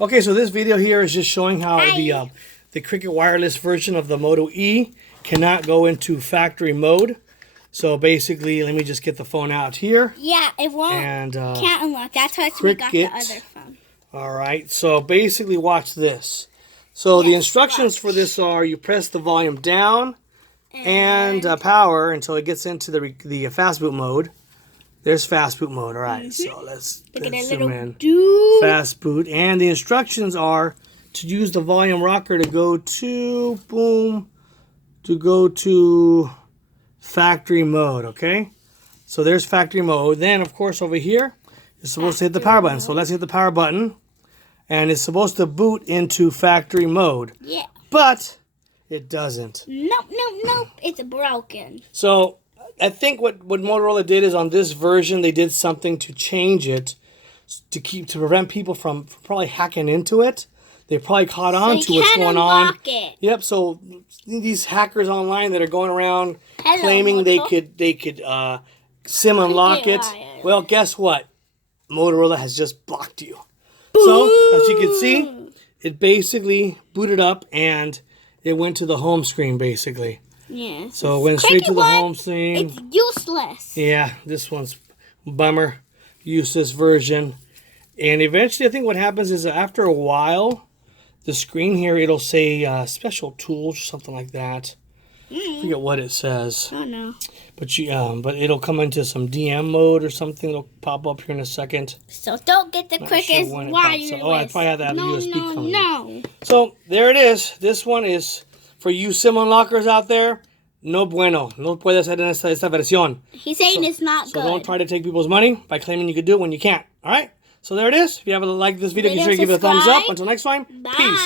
Okay, so this video here is just showing how the Cricket wireless version of the Moto E cannot go into factory mode. So basically, let me just get the phone out here. Yeah, it won't. And can't unlock. That's why we got the other phone. All right, so basically watch this. So the instructions for this are you press the volume down and power until it gets into the fast boot mode. There's fast boot mode. All right, so let's zoom in. Fast boot, and the instructions are to use the volume rocker to go to factory mode. Okay, so there's factory mode. Then of course over here you're supposed to hit the power button. So let's hit the power button, and it's supposed to boot into factory mode. Yeah, but it doesn't. Nope. It's broken. So I think what Motorola did is on this version they did something to change it to prevent people from probably hacking into it. They probably caught on to what's going on. Yep. So these hackers online that are going around claiming they could SIM unlock it. Well, guess what? Motorola has just blocked you. Boom. So as you can see, it basically booted up and it went to the home screen basically. Yeah. So it went straight to the home screen. It's useless. Yeah, this one's bummer. Useless version. And eventually, I think what happens is after a while, the screen here, it'll say special tools or something like that. I forget what it says. Oh, no. But it'll come into some DM mode or something. It'll pop up here in a second. So don't get the Crickets wireless. Oh, I probably have that USB coming. No. So there it is. This one is for you SIM unlockers out there. No bueno. No puedes hacer esta versión. He's saying it's not good. So don't try to take people's money by claiming you could do it when you can't. All right? So there it is. If you haven't liked this video, be sure to give it a thumbs up. Until next time, peace.